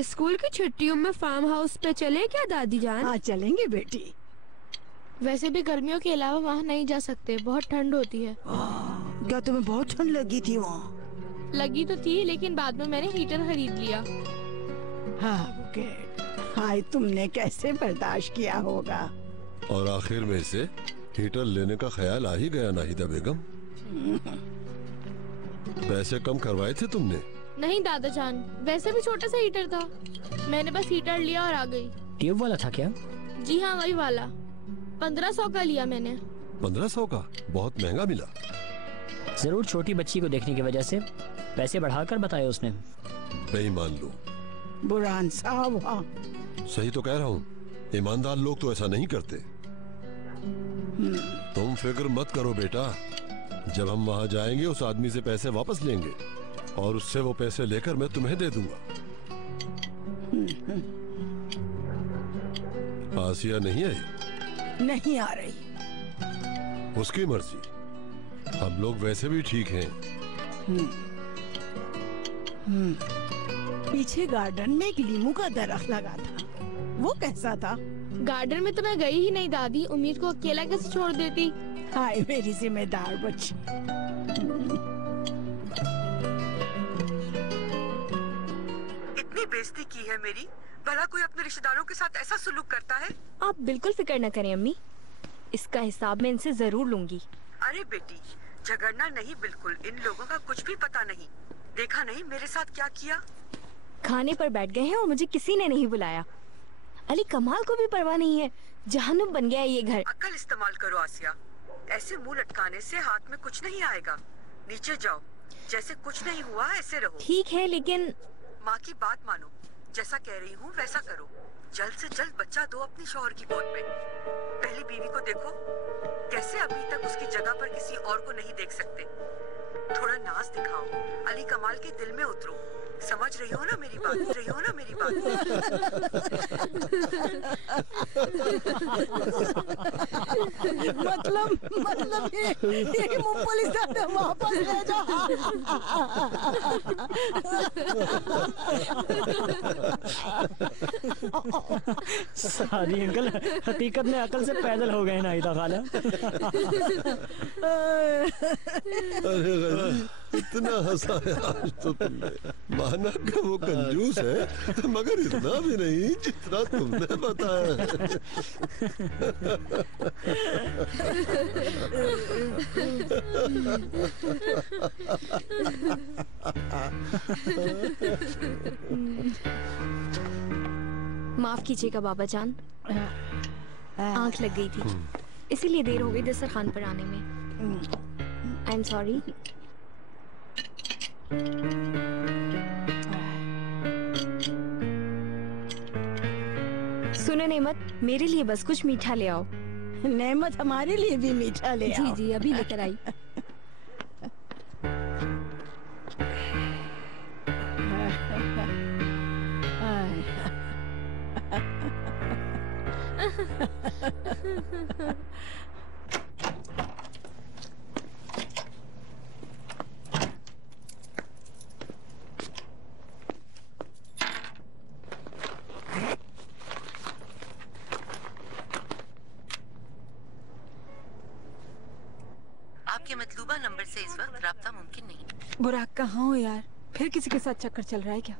School की छुट्टियों में फार्म हाउस पे चले क्या दादी जान? हाँ चलेंगे बेटी। वैसे भी गर्मियों के अलावा वहाँ नहीं जा सकते, बहुत ठंड होती है। क्या तुम्हें बहुत ठंड लगी थी वहाँ? लगी तो थी, लेकिन बाद में मैंने हीटर खरीद लिया। हाँ हाय, तुमने कैसे बर्दाश्त किया होगा। और आखिर में इसे हीटर लेने का ख्याल आ ही गया नाहिदा बेगम। पैसे कम करवाए थे तुमने? नहीं दादा जान, वैसे भी छोटा सा हीटर था, मैंने बस हीटर लिया और आ गई। ट्यूब वाला था क्या? जी हाँ वही वाला, 1500 का लिया मैंने। 1500 का? बहुत महंगा मिला। जरूर छोटी बच्ची को देखने की वजह से पैसे बढ़ाकर बताए उसने। बेईमान लोग। बुरहान साहब, हाँ सही तो कह रहा हूँ, ईमानदार लोग तो ऐसा नहीं करते। तुम फिक्र मत करो बेटा, जब हम वहाँ जाएंगे उस आदमी से पैसे वापस लेंगे और उससे वो पैसे लेकर मैं तुम्हें दे दूंगा। आसिया नहीं आई? नहीं आ रही। उसकी मर्जी, हम लोग वैसे भी ठीक हैं। पीछे गार्डन में एक लीमू का दरख्त लगा था, वो कैसा था? गार्डन में तो मैं गई ही नहीं दादी, उम्मीद को अकेला कैसे छोड़ देती। हाय मेरी जिम्मेदार बच्ची। इतनी बेइज्जती की है मेरी, भला कोई अपने रिश्तेदारों के साथ ऐसा सुलूक करता है? आप बिल्कुल फिक्र न करें अम्मी, इसका हिसाब मैं इनसे जरूर लूंगी। अरे बेटी, झगड़ना नहीं बिल्कुल, इन लोगों का कुछ भी पता नहीं। देखा नहीं मेरे साथ क्या किया? खाने पर बैठ गए हैं और मुझे किसी ने नहीं बुलाया। अली कमाल को भी परवाह नहीं है, जहन्नुम बन गया है ये घर। अक्ल इस्तेमाल करो आसिया, ऐसे मुंह लटकाने से हाथ में कुछ नहीं आएगा। नीचे जाओ, जैसे कुछ नहीं हुआ ऐसे रहो। ठीक है, लेकिन माँ की बात मानो, जैसा कह रही हूँ वैसा करो। जल्द से जल्द बच्चा दो अपनी शौहर की गोद में। पहली बीवी को देखो, कैसे अभी तक उसकी जगह पर किसी और को नहीं देख सकते। थोड़ा नाज दिखाओ, अली कमाल के दिल में उतरो। समझ रही हो ना मेरी बात? रही हो ना मेरी बात? मतलब ये मूंगफली से वापस ले जा। सारी अंकल हकीकत में अकल से पैदल हो गए नाहिदा खाला। अरे गजब, इतना हंसाया आज तो तुमने। माना कि वो कंजूस है, मगर इतना भी नहीं जितना तुमने बताया। माफ कीजिएगा बाबा जान, आंख लग गई थी, इसीलिए देर हो गई दस्तरखान पर आने में। I am sorry. सुनो नेमत, मेरे लिए बस कुछ मीठा ले आओ। नेमत हमारे लिए भी मीठा ले आओ। जी जी अभी लेकर आई। आपके मतलूबा नंबर से इस वक्त राब्ता मुमकिन नहीं। बुराक कहाँ हो यार? फिर किसी के साथ चक्कर चल रहा है क्या?